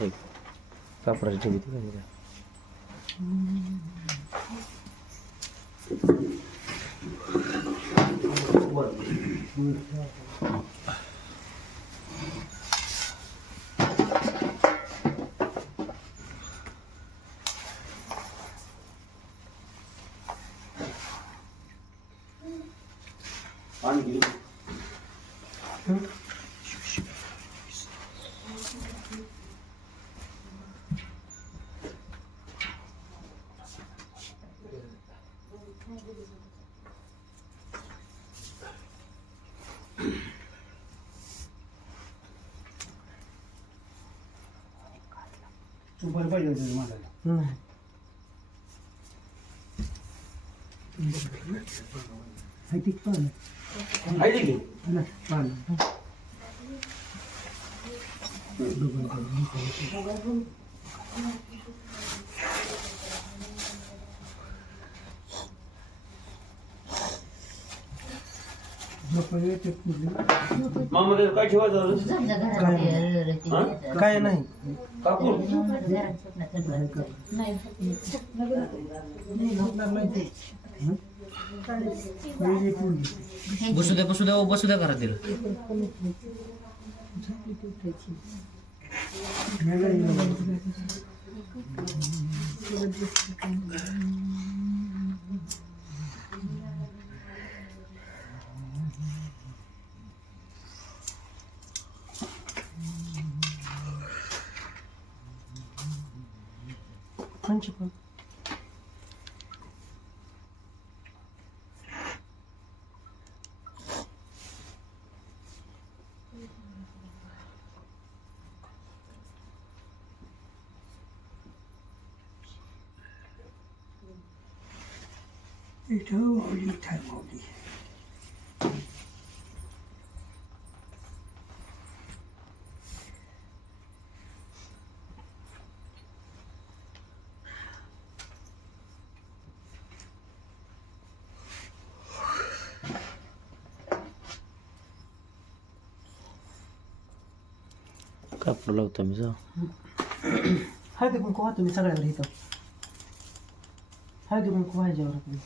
हे कापडाची ठेवी ती काय बघा. सुपारी るん。入ってきた。येते कुठली? मामा काय ठेवायचं समजा घरात ते रडते हा? येतात. काय नाही कापूर घरात principle. Itu oli, tak oli. स्वप्नात रडते. नाही वेगळी पोरगी. बसू द्या बसू द्या बसू द्या घरात दिलं वेगळी पोरगी. कोणची पण इथं माऊली इथं आहे माऊली कापड लावतो मी जा हळदी कुंकू वाहतो मी सगळ्याकडे इथं हळदी कुंकू व्हायच्यावर आपण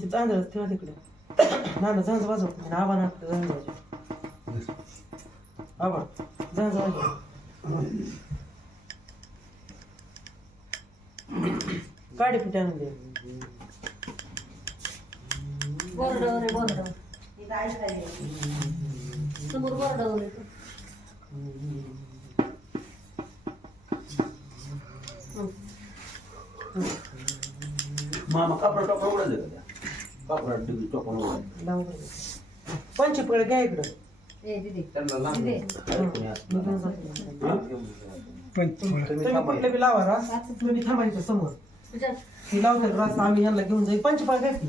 ते तांदळ ठेवा ना ना झांज वाजव आणि आबा ना झांज वाजव आबा झांज वाजव काढे पिठे आणून दे बोरडं रे बोरडं. समोर बोरडं मामा कपडा टोपा उडायचं का त्या कापडा डिग्री टोपा उडायचं लावून दे. पंचे पळ घ्या इकडं. हा? तुम्ही कुठले बी लावा रास तुम्ही थांबायचं समोर. ती लावतात रास आम्ही यांना घेऊन जाईल पंचपाळ घ्या की.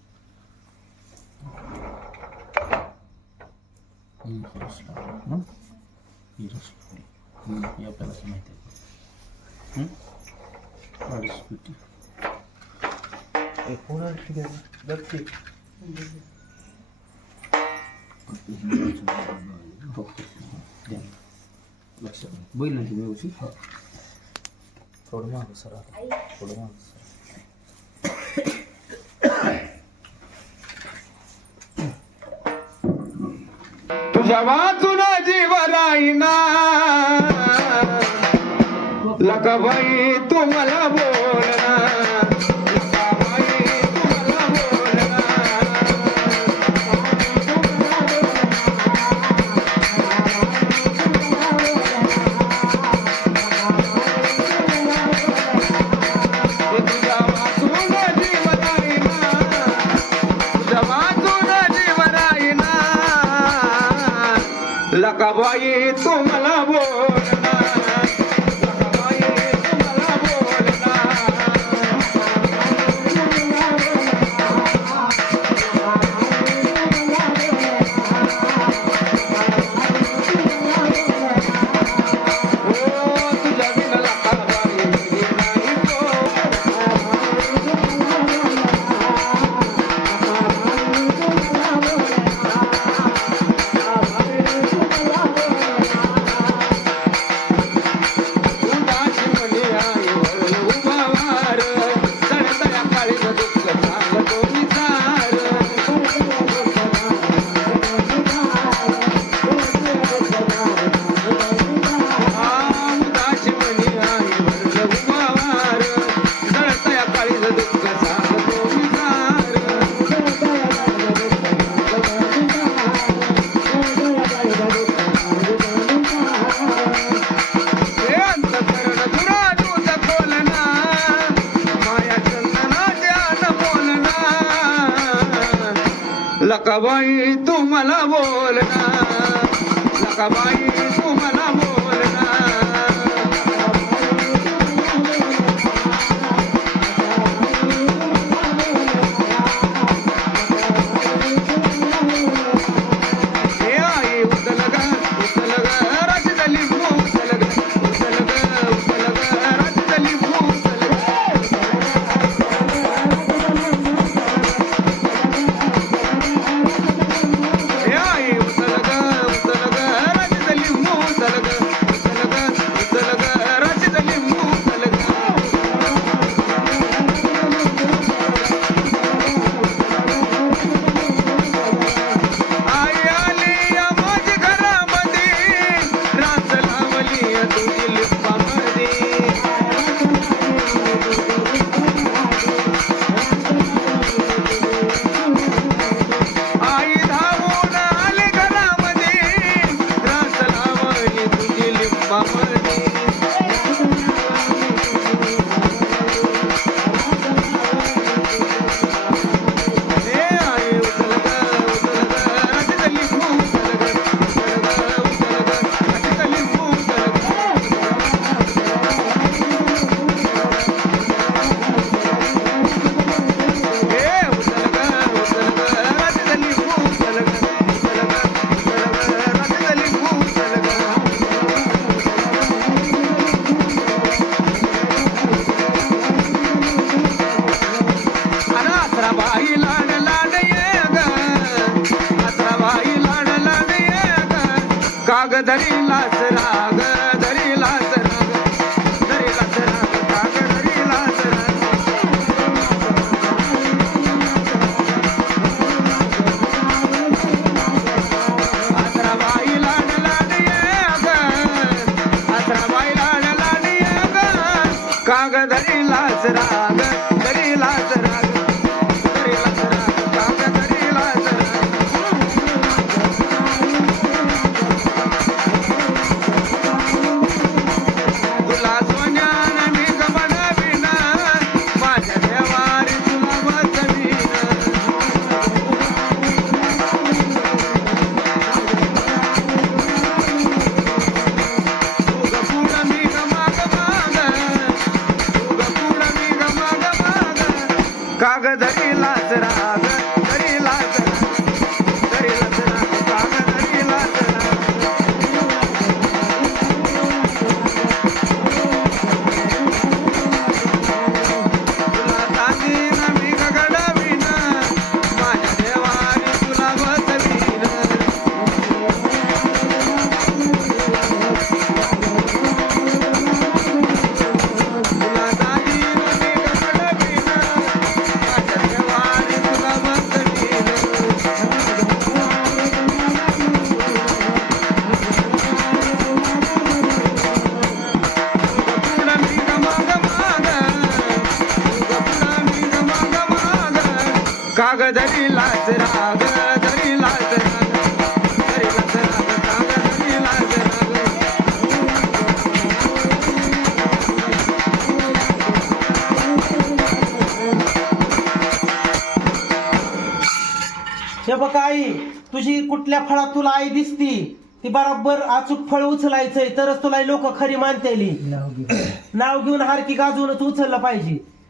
ही? रसपुटी आपल्याला असं माहिती आहे. रसपुटी ठीक आहे बघते लक्षात बैल ना तुम्ही थोडं मागं सर थोडं मागं सर. तुझ्या जीव राईना లకబాయి తుమల బోలనా లకబాయి धरिलास राग. ठीक आहे बघते फक्त द्या. धरीलाच राग धरीलाच राग धरीलाच राग काग धरीलाच राग हे बघ आई तुझी कुठल्या फळात तुला आई दिसती? ती बरोबर अचूक फळ उचलायचंय तरच तुला लोक खरी मानतेली. नाव घेऊन. हारकी गाजवूनच उचललं पाहिजे.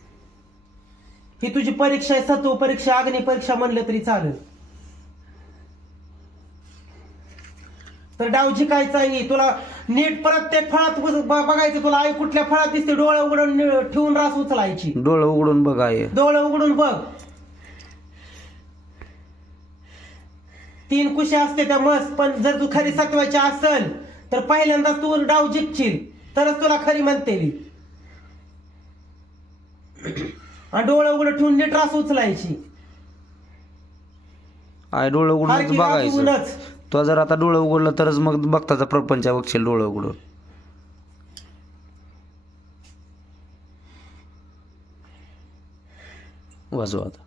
ही तुझी परीक्षा आहे सत्व परीक्षा अग्नी परीक्षा म्हणलं तरी चालेल. तर डाव जिकायचा आहे तुला नीट प्रत्येक फळात बघ- बघायचं तुला आई कुठल्या फळात दिसते? डोळं उघडून ठेवून रास उचलायची. डोळं उघडून बघाय डोळं उघडून बघ. तीन कुशी असते त्या मस पण जर तू खरी सत्वायची असल तर पहिल्यांदा तू डाव जिंकशील. तरच तुला खरी म्हणते ती. आणि डोळं उघडं ठेवून नीट रास उचलायची. आय डोळं उघडून हारकी बघायचं. तो जर आता डोळं उघडलं तरच मग बघताचा प्रपंच बघशील डोळं उघडून. वाजवा आता.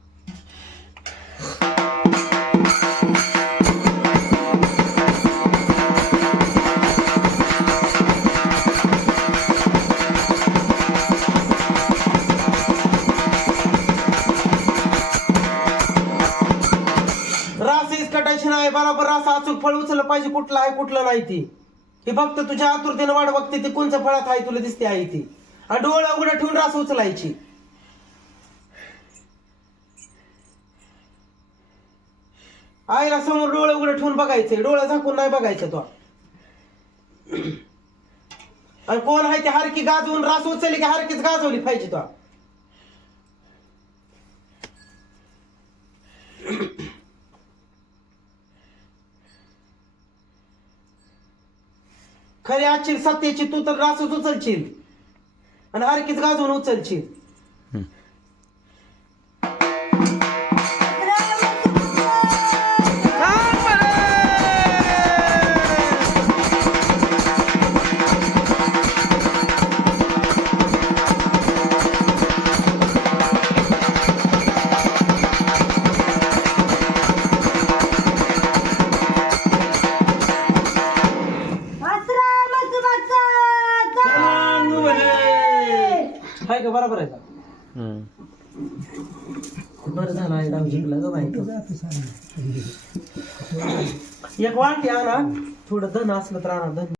पाहिजे कुठलं आहे कुठलं नाही ती. हे फक्त तुझ्या आतुरतेनं वाट बघते ती कोणचं फळात आहे तुला दिसते आहे ती. आणि डोळं उघडं ठेवून रास उचलायची. आईला समोर डोळं उघडं ठेवून बघायचंय डोळं झाकून नाही बघायचं तो. आणि कोण आहे ते हारकी गाजवून रास उचलली की हारकीच गाजवली पाहिजे तो. खरे आजची सत्याची तू तर रासच उचलशील. आणि हरकीच गाजून उचलशील. धन असलं तर आणा धन